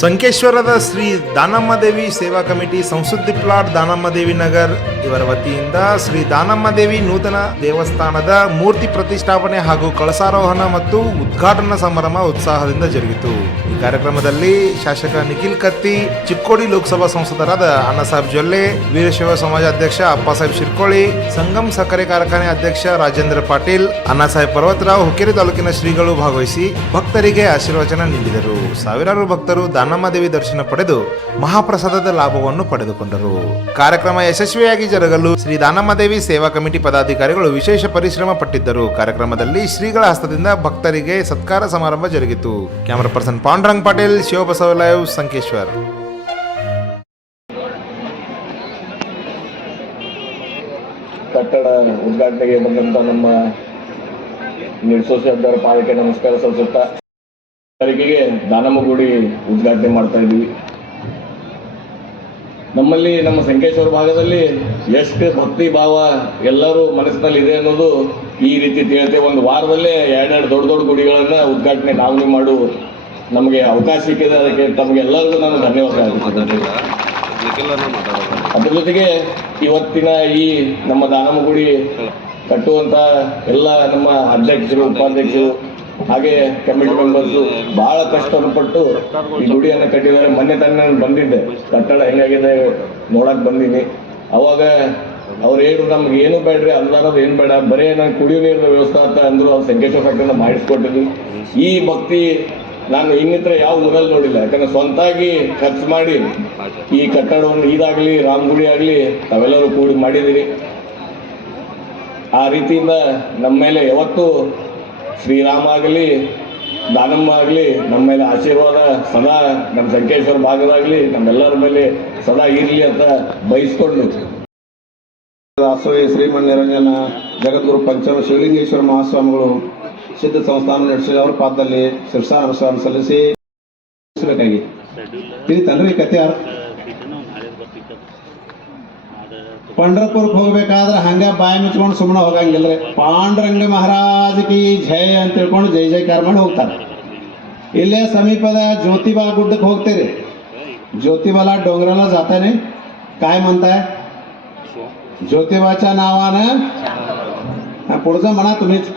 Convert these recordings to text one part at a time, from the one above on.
ಸಂಕೇಶ್ವರದ ಶ್ರೀ ದಾನಮ್ಮ ದೇವಿ ಸೇವಾ ಕಮಿಟಿ ಸಂಸುದ್ದಿ ಪ್ಲಾಟ್ ದಾನಮ್ಮದೇವಿ ನಗರ್. ಇವರ ವತಿಯಿಂದ ಶ್ರೀ ದಾನಮ್ಮ ದೇವಿ ನೂತನ ದೇವಸ್ಥಾನದ ಮೂರ್ತಿ ಪ್ರತಿಷ್ಠಾಪನೆ ಹಾಗೂ ಕಳಸಾರೋಹಣ ಮತ್ತು ಉದ್ಘಾಟನಾ ಸಮಾರಂಭ ಉತ್ಸಾಹದಿಂದ ಜರುಗಿತು. ಈ ಕಾರ್ಯಕ್ರಮದಲ್ಲಿ ಶಾಸಕ ನಿಖಿಲ್ ಕತ್ತಿ, ಚಿಕ್ಕೋಡಿ ಲೋಕಸಭಾ ಸಂಸದರಾದ ಅಣ್ಣಸಾಹೇಬ್ ಜೊಲ್ಲೆ, ವೀರಶೈವ ಸಮಾಜ ಅಧ್ಯಕ್ಷ ಅಪ್ಪಸಾಹೇಬ್ ಶಿರ್ಕೋಳಿ, ಸಂಗಮ್ ಸಕ್ಕರೆ ಕಾರ್ಖಾನೆ ಅಧ್ಯಕ್ಷ ರಾಜೇಂದ್ರ ಪಾಟೀಲ್, ಅಣ್ಣಸಾಹೇಬ್ ಪರ್ವತರಾವ್ ಹುಕ್ಕೇರಿ ತಾಲೂಕಿನ ಶ್ರೀಗಳು ಭಾಗವಹಿಸಿ ಭಕ್ತರಿಗೆ ಆಶೀರ್ವಚನ ನೀಡಿದರು. ಸಾವಿರಾರು ಭಕ್ತರು ದಾನಮ್ಮದೇವಿ ದರ್ಶನ ಪಡೆದು ಮಹಾಪ್ರಸಾದದ ಲಾಭವನ್ನು ಪಡೆದುಕೊಂಡರು. ಕಾರ್ಯಕ್ರಮ ಯಶಸ್ವಿಯಾಗಿ ಜರುಗಲು ಶ್ರೀ ದಾನಮ್ಮದೇವಿ ಸೇವಾ ಕಮಿಟಿ ಪದಾಧಿಕಾರಿಗಳು ವಿಶೇಷ ಪರಿಶ್ರಮ ಪಟ್ಟಿದ್ದರು. ಕಾರ್ಯಕ್ರಮದಲ್ಲಿ ಶ್ರೀಗಳ ಹಸ್ತದಿಂದ ಭಕ್ತರಿಗೆ ಸತ್ಕಾರ ಸಮಾರಂಭ ಜರುಗಿತು. ಕ್ಯಾಮರಾ ಪರ್ಸನ್ ಪಾಂಡುರಂಗ್ ಪಾಟೀಲ್ ಶಿವಬಸವಲಯವ್ ಸಂಕೇಶ್ವರ್. ಕಟ್ಟಡ ಉದ್ಘಾಟನೆಗೆ ಬಂದಂತ ನಮ್ಮ ನಿರ್ಸೋಸಿದ್ದವರ ಪಾಲಿಕೆ ನಮಸ್ಕಾರ ಸಲ್ಲಿಸುತ್ತಾ ತಾರೀಕಿಗೆ ದಾನಮ್ಮ ಗುಡಿ ಉದ್ಘಾಟನೆ ಮಾಡ್ತಾ ಇದ್ದೀವಿ. ನಮ್ಮಲ್ಲಿ, ನಮ್ಮ ಸಂಕೇಶ್ವರ ಭಾಗದಲ್ಲಿ ಎಷ್ಟು ಭಕ್ತಿ ಭಾವ ಎಲ್ಲರೂ ಮನಸ್ಸಿನಲ್ಲಿ ಇದೆ ಅನ್ನೋದು ಈ ರೀತಿ ತಿಳಿಯುತ್ತೆ. ಒಂದು ವಾರದಲ್ಲೇ ಎರಡೆರಡು ದೊಡ್ಡ ದೊಡ್ಡ ಗುಡಿಗಳನ್ನ ಉದ್ಘಾಟನೆ ನಾವು ಮಾಡು. ನಮಗೆ ಅವಕಾಶ ಸಿಕ್ಕಿದೆ ಅದಕ್ಕೆ ತಮಗೆಲ್ಲರಿಗೂ ನಾನು ಧನ್ಯವಾದ. ಅದ್ರ ಜೊತೆಗೆ ಇವತ್ತಿನ ಈ ನಮ್ಮ ದಾನಮ್ಮ ಗುಡಿ ಕಟ್ಟುವಂತ ಎಲ್ಲ ನಮ್ಮ ಅಧ್ಯಕ್ಷರು, ಉಪಾಧ್ಯಕ್ಷರು ಹಾಗೆ ಕಮಿಟಿ ಮೆಂಬರ್ಸ್ ಬಹಳ ಕಷ್ಟಪಟ್ಟು ಈ ಗುಡಿಯನ್ನು ಕಟ್ಟಿದ್ದಾರೆ. ಮೊನ್ನೆ ತನ್ನ ನಾನು ಬಂದಿದ್ದೆ. ಕಟ್ಟಡ ಹೆಂಗಾಗಿದೆ ನೋಡಕ್ ಬಂದೀನಿ. ಅವಾಗ ಅವ್ರೇನು ಏನು ನಮ್ಗೆ ಏನು ಬೇಡ್ರಿ ಅನುದಾನದ ಏನು ಬೇಡ. ಬರೇ ನಾನು ಕುಡಿಯೋ ನೀರಿನ ವ್ಯವಸ್ಥೆ ಅಂತ ಅಂದ್ರು ಅವ್ರು ಸಂಕೇಶ್ವರ ಫ್ಯಾಕ್ಟ್ರಿನ ಮಾಡಿಸ್ಕೊಟ್ಟಿದ್ವಿ ಈ ಭಕ್ತಿ ನಾನು ಇನ್ನಿತ್ರ ಯಾವ ಊರಲ್ಲಿ ನೋಡಿಲ್ಲ. ಯಾಕಂದ್ರೆ ಸ್ವಂತಾಗಿ ಖರ್ಚು ಮಾಡಿ ಈ ಕಟ್ಟಡವನ್ನು ಇದಾಗ್ಲಿ ರಾಮಗುಡಿ ಆಗ್ಲಿ ತಾವೆಲ್ಲರೂ ಕೂಡಿ ಮಾಡಿದಿರಿ ಆ ರೀತಿಯಿಂದ ನಮ್ಮ ಮೇಲೆ ಯಾವತ್ತೂ ಶ್ರೀರಾಮ ಆಗಲಿ ದಾನಮ್ಮ ಆಗಲಿ ನಮ್ಮ ಮೇಲೆ ಆಶೀರ್ವಾದ ಸದಾ ನಮ್ಮ ಸಂಕೇಶ್ವರ ಭಾಗದಾಗಲಿ ನಮ್ಮೆಲ್ಲರ ಮೇಲೆ ಸದಾ ಇರಲಿ ಅಂತ ಬಯಸ್ಕೊಂಡು. ದಾಸೋಹಿ ಶ್ರೀಮನ್ ನಿರಂಜನ ಜಗದ್ಗುರು ಪಂಚಮ ಶಿವಲಿಂಗೇಶ್ವರ ಮಹಾಸ್ವಾಮಿಗಳು ಸಿದ್ಧ ಸಂಸ್ಥಾನ ನಡೆಸಿ ಅವರ ಪಾದದಲ್ಲಿ ಶಿರ್ಸಾ ನಮಸ್ಕಾರ ಸಲ್ಲಿಸಿ ತಿಳಿತಲ್ರಿ ಈ ಪಂಡ್ರಪುರಕ್ಕೆ ಹೋಗ್ಬೇಕಾದ್ರೆ ಹಂಗೆ ಬಾಯಿ ಮುಚ್ಕೊಂಡು ಸುಮ್ಮನೆ ಹೋಗಂಗಿಲ್ಲ ರೀ ಪಾಂಡ್ರಂಗ್ಲಿ ಮಹಾರಾಜ್ ಕಿ ಜಯ ಅಂತ ತಿಳ್ಕೊಂಡು ಜೈ ಜಯಕಾರ ಮಾಡಿ ಹೋಗ್ತಾರೆ ಇಲ್ಲೇ ಸಮೀಪದ ಜ್ಯೋತಿಬಾ ಗುಡ್ಡಕ್ಕೆ ಹೋಗ್ತೀರಿ ज्योतिबाला डोंगराला जाताने काय म्हणताय ज्योतिबाच्या नावानं पुढचं म्हणा तुम्हीच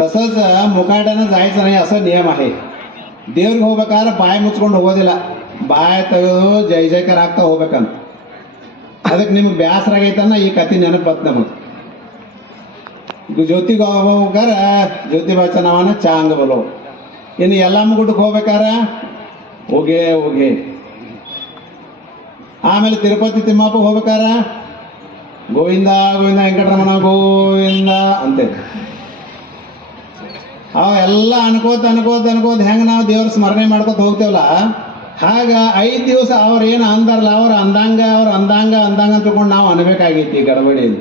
तसंच मुकाट्यानं जायचं नाही असा नियम आहे ದೇವ್ರಿಗೆ ಹೋಗ್ಬೇಕಾದ್ರೆ ಬಾಯಿ ಮುಚ್ಕೊಂಡು ಹೋಗೋದಿಲ್ಲ ಬಾಯಿ ತೆಗೆದು ಜೈ ಜೈಕಾರ ಆಗ್ತಾ ಹೋಗ್ಬೇಕಂತ ಅದಕ್ಕೆ ನಿಮ್ಗೆ ಬೇಸರ ಆಗೈತನ್ನ ಈ ಕತೆ ನೆನಪು ಬತ್ ನಮಗೆ. ಜ್ಯೋತಿಗೆ ಹೋಗ್ಬೇಕಾರ ಜ್ಯೋತಿ ಬಚನವನ ಚಾಂಗ ಬಲೋ. ಇನ್ನು ಎಲ್ಲಮ್ಮ ಗುಡ್ಡಕ್ಕೆ ಹೋಗ್ಬೇಕಾರ? ಹೋಗೇ, ಹೋಗಿ. ಆಮೇಲೆ ತಿರುಪತಿ ತಿಮ್ಮಪ್ಪ ಹೋಗ್ಬೇಕಾರ? ಗೋವಿಂದ ಗೋವಿಂದ ವೆಂಕಟರಮಣ, ಗೋವಿಂದ ಅಂತ. ಅವ ಎಲ್ಲ ಅನ್ಕೋತ ಅನ್ಕೋತ ಅನ್ಕೋತ ಹೆಂಗೆ ನಾವು ದೇವ್ರ ಸ್ಮರಣೆ ಮಾಡ್ಕೋತ ಹೋಗ್ತೇವಲ್ಲ? ಹಾಗ ಐದು ದಿವಸ ಅವ್ರು ಏನು ಅಂದಾರಲ್ಲ, ಅವ್ರು ಅಂದಂಗ ಅವ್ರು ಅಂದಂಗ ಅಂದಂಗ ಅಂತ ತಿಳ್ಕೊಂಡು ನಾವು ಅನ್ಬೇಕಾಗೈತಿ ಈ ಗಡಬಡಿಯಲ್ಲಿ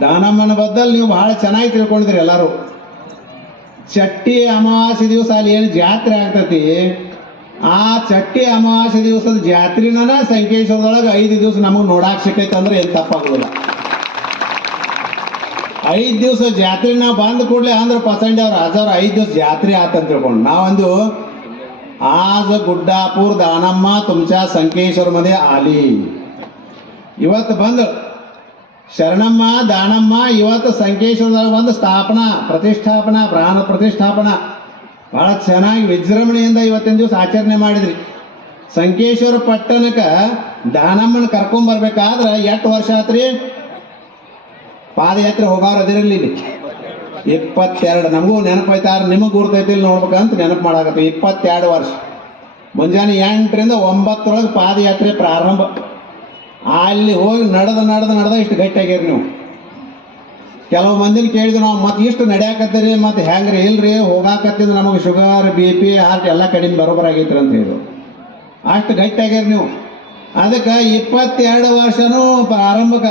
ದಾನಮ್ಮನ ಬದ್ದಲ್ಲಿ ನೀವು ಬಹಳ ಚೆನ್ನಾಗಿ ತಿಳ್ಕೊಂಡಿದ್ರಿ ಎಲ್ಲರೂ ಚಟ್ಟಿ ಅಮಾವಾಸ್ಯೆ ದಿವಸ ಅಲ್ಲಿ ಏನು ಜಾತ್ರೆ ಆಗ್ತತಿ ಆ ಚಟ್ಟಿ ಅಮಾವಾಸ್ಯೆ ದಿವಸದ ಜಾತ್ರೆನ ಸಂಕೇಶ್ವರದೊಳಗೆ ಐದು ದಿವಸ ನಮಗೆ ನೋಡಾಕ್ ಸಿಕ್ಕೈತೆ ಅಂದ್ರೆ ಏನು ತಪ್ಪಾಗೋದಿಲ್ಲ ಐದು ದಿವಸ ಜಾತ್ರೆ ನಾವು ಬಂದ ಕೂಡಲೇ ಅಂದ್ರೆ ಪಸಂಡಿ ಅವ್ರು ಹಜಾರ್ ಐದು ದಿವಸ ಜಾತ್ರೆ ಆತಂತ ತಿಳ್ಕೊಂಡು ನಾವೊಂದು आज गुड्डापूर दानम्मा तुमच्या संकेश्वरमध्ये आली ಇವತ್ತು ಬಂದು ಶರಣಮ್ಮ, ದಾನಮ್ಮ, ಇವತ್ತು ಸಂಕೇಶ್ವರದಲ್ಲಿ ಬಂದು ಸ್ಥಾಪನಾ, ಪ್ರತಿಷ್ಠಾಪನ, ಪ್ರಾಣ ಪ್ರತಿಷ್ಠಾಪನ. ಭಾಳ ಚೆನ್ನಾಗಿ ವಿಜೃಂಭಣೆಯಿಂದ ಇವತ್ತಿನ ದಿವಸ ಆಚರಣೆ ಮಾಡಿದ್ರಿ. ಸಂಕೇಶ್ವರ ಪಟ್ಟಣಕ್ಕೆ ದಾನಮ್ಮನ ಕರ್ಕೊಂಬರ್ಬೇಕಾದ್ರೆ ಎಷ್ಟು ವರ್ಷ ಆತ್ರಿ? ಪಾದಯಾತ್ರೆ ಹೋಗೋರು ಅದಿರಲಿ ಇಪ್ಪತ್ತೆರಡು. ನಮಗೂ ನೆನಪಾಯ್ತಾರ ನಿಮಗೆ ಗುರ್ತೈತಿ ನೋಡ್ಬೇಕಂತ ನೆನಪು ಮಾಡಾಕತ್ತಿ ಇಪ್ಪತ್ತೆರಡು ವರ್ಷ. ಮುಂಜಾನೆ ಎಂಟರಿಂದ ಒಂಬತ್ತರೊಳಗೆ ಪಾದಯಾತ್ರೆ ಪ್ರಾರಂಭ. ಅಲ್ಲಿ ಹೋಗಿ ನಡೆದ ನಡೆದ ನಡೆದ ಇಷ್ಟು ಗಟ್ಟಿಯಾಗ್ಯಾರ ನೀವು. ಕೆಲವು ಮಂದಿನ ಕೇಳಿದ್ವಿ ನಾವು ಮತ್ತೆ ಇಷ್ಟು ನಡೆಯಾಕತ್ತೀರಿ, ಮತ್ತೆ ಹೆಂಗ್ರಿ ಇಲ್ರಿ ಹೋಗಾಕತ್ತಿದ್ದು ನಮಗೆ ಶುಗರ್, ಬಿ ಪಿ, ಹಾರ್ಟ್ ಎಲ್ಲ ಕಡಿಮೆ ಬರೋಬ್ಬರ ಆಗೈತ್ರಿ ಅಂತ ಹೇಳಿದ್ರು. ಅಷ್ಟು ಗಟ್ಟಿಯಾಗ್ಯಾರ ನೀವು. ಅದಕ್ಕೆ ಇಪ್ಪತ್ತೆರಡು ವರ್ಷನೂ ಪ್ರಾರಂಭಕ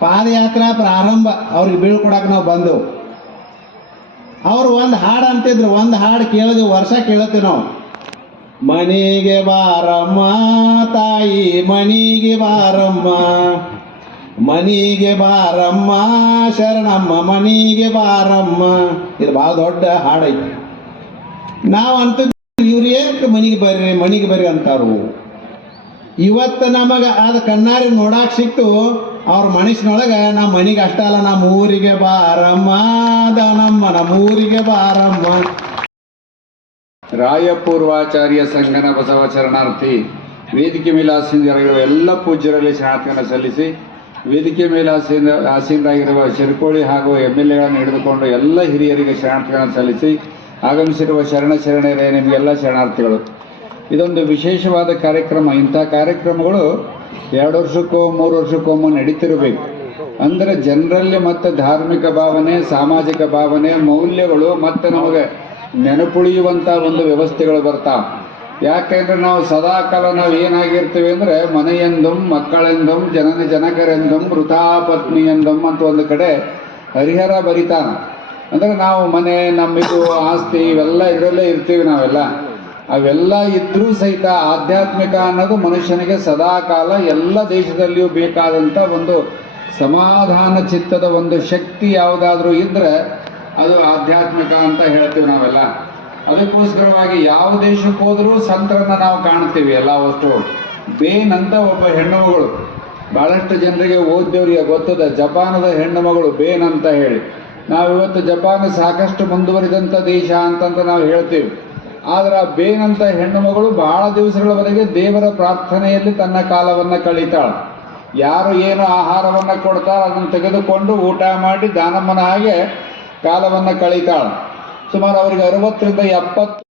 ಪಾದಯಾತ್ರಾ ಪ್ರಾರಂಭ ಅವ್ರಿಗೆ ಬೀಳ್ಕೊಡಕ್ಕೆ ನಾವು ಬಂದೆವು ಅವ್ರು ಒಂದು ಹಾಡು ಅಂತಿದ್ರು, ಒಂದು ಹಾಡು ಕೇಳಿದ್ವಿ, ವರ್ಷ ಕೇಳತ್ತೀವಿ ನಾವು. ಮನೆಗೆ ಬಾರಮ್ಮ, ತಾಯಿ ಮನಿಗೆ ಬಾರಮ್ಮ. ಮನೆಗೆ ಬಾರಮ್ಮ, ಶರಣಮ್ಮ ಮನಿಗೆ ಬಾರಮ್ಮ. ಇದು ಭಾಳ ದೊಡ್ಡ ಹಾಡೈತಿ. ನಾವು ಅಂತ ಇವ್ರು ನೆಕ್ಸ್ಟ್ ಮನಿಗೆ ಬರ್ರಿ ಮನಿಗೆ ಬರ್ರಿ ಅಂತಾರು. ಇವತ್ತು ನಮಗೆ ಅದು ಕಣ್ಣಾರಿ ನೋಡಕ್ಕೆ ಸಿಕ್ತು. ಅವ್ರ ಮನಸ್ಸಿನೊಳಗೆ ನಮ್ಮ ಮನಿಗೆ ಅಷ್ಟ ಅಲ್ಲ, ನಮ್ಮ ಊರಿಗೆ ಬಾರಮ್ಮ, ದಾನಮ್ಮ, ನಮ್ಮ ಊರಿಗೆ ಬಾರಮ್ಮ. ರಾಯಪೂರ್ವಾಚಾರ್ಯ ಸಂಘನ ಬಸವ ಶರಣಾರ್ಥಿ ವೇದಿಕೆ ಮೇಲೆ ಆಸೀನರಾಗಿರುವ ಎಲ್ಲ ಪೂಜ್ಯರಲ್ಲಿ ಶರಣಾರ್ಥಿಯನ್ನು ಸಲ್ಲಿಸಿ ವೇದಿಕೆ ಮೇಲೆ ಆಸೀನ ಆಸೀನರಾಗಿರುವ ಶಿರಕೋಳಿ ಹಾಗೂ ಎಂ ಎಲ್ ಎಗಳನ್ನು ಹಿಡಿದುಕೊಂಡು ಎಲ್ಲ ಹಿರಿಯರಿಗೆ ಶರಣಾರ್ಥಿಗಳನ್ನು ಸಲ್ಲಿಸಿ ಆಗಮಿಸಿರುವ ಶರಣ ಶರಣರೇ ನಿಮಗೆಲ್ಲ ಶರಣಾರ್ಥಿಗಳು. ಇದೊಂದು ವಿಶೇಷವಾದ ಕಾರ್ಯಕ್ರಮ. ಇಂಥ ಕಾರ್ಯಕ್ರಮಗಳು ಎರಡು ವರ್ಷಕ್ಕೋ, ಮೂರು ವರ್ಷಕ್ಕೊಮ್ಮೆ ನಡೀತಿರಬೇಕು. ಅಂದರೆ ಜನರಲ್ಲಿ ಮತ್ತು ಧಾರ್ಮಿಕ ಭಾವನೆ, ಸಾಮಾಜಿಕ ಭಾವನೆ, ಮೌಲ್ಯಗಳು ಮತ್ತು ನಮಗೆ ನೆನಪುಳಿಯುವಂಥ ಒಂದು ವ್ಯವಸ್ಥೆಗಳು ಬರ್ತಾವೆ ಯಾಕೆಂದ್ರೆ ನಾವು ಸದಾಕಾಲ ನಾವು ಏನಾಗಿರ್ತೀವಿ ಅಂದರೆ ಮನೆಯೆಂದಂ, ಮಕ್ಕಳೆಂದಂ, ಜನನ ಜನಕರೆಂದಂ ಮೃತಾ ಅಂತ ಒಂದು ಕಡೆ ಹರಿಹರ ಬರಿತಾನ ಅಂದರೆ ನಾವು ಮನೆ, ನಮ್ಮಿದು, ಆಸ್ತಿ ಇವೆಲ್ಲ ಇದರಲ್ಲೇ ಇರ್ತೀವಿ ನಾವೆಲ್ಲ. ಅವೆಲ್ಲ ಇದ್ರೂ ಸಹಿತ ಆಧ್ಯಾತ್ಮಿಕ ಅನ್ನೋದು ಮನುಷ್ಯನಿಗೆ ಸದಾಕಾಲ ಎಲ್ಲ ದೇಶದಲ್ಲಿಯೂ ಬೇಕಾದಂಥ ಒಂದು ಸಮಾಧಾನ ಚಿತ್ತದ ಒಂದು ಶಕ್ತಿ ಯಾವುದಾದ್ರೂ ಇದ್ದರೆ ಅದು ಆಧ್ಯಾತ್ಮಿಕ ಹೇಳ್ತೀವಿ ನಾವೆಲ್ಲ. ಅದಕ್ಕೋಸ್ಕರವಾಗಿ ಯಾವ ದೇಶಕ್ಕೆ ಹೋದರೂ ಸಂತರನ್ನ ನಾವು ಕಾಣ್ತೀವಿ ಎಲ್ಲ ವಸ್ತು. ಬೇನ್ ಅಂತ ಒಬ್ಬ ಹೆಣ್ಣು ಮಗಳು. ಭಾಳಷ್ಟು ಜನರಿಗೆ ಓದ್ದವರಿಗೆ ಗೊತ್ತದ, ಜಪಾನದ ಹೆಣ್ಣು ಮಗಳು ಬೇನ್ ಅಂತ ಹೇಳಿ. ನಾವು ಇವತ್ತು ಜಪಾನ್ ಸಾಕಷ್ಟು ಮುಂದುವರಿದಂಥ ದೇಶ ಅಂತಂತ ನಾವು ಹೇಳ್ತೀವಿ. ಆದ್ರೆ ಆ ಬೇನ್ ಅಂತ ಹೆಣ್ಣು ಮಗಳು ಬಹಳ ದಿವಸಗಳವರೆಗೆ ದೇವರ ಪ್ರಾರ್ಥನೆಯಲ್ಲಿ ತನ್ನ ಕಾಲವನ್ನು ಕಳೀತಾಳೆ. ಯಾರು ಏನು ಆಹಾರವನ್ನು ಕೊಡ್ತಾರೋ ಅದನ್ನು ತೆಗೆದುಕೊಂಡು ಊಟ ಮಾಡಿ ದಾನಮ್ಮನ ಹಾಗೆ ಕಾಲವನ್ನು ಕಳೀತಾಳೆ. ಸುಮಾರು ಅವರಿಗೆ ಅರವತ್ತರಿಂದ ಎಪ್ಪತ್ತು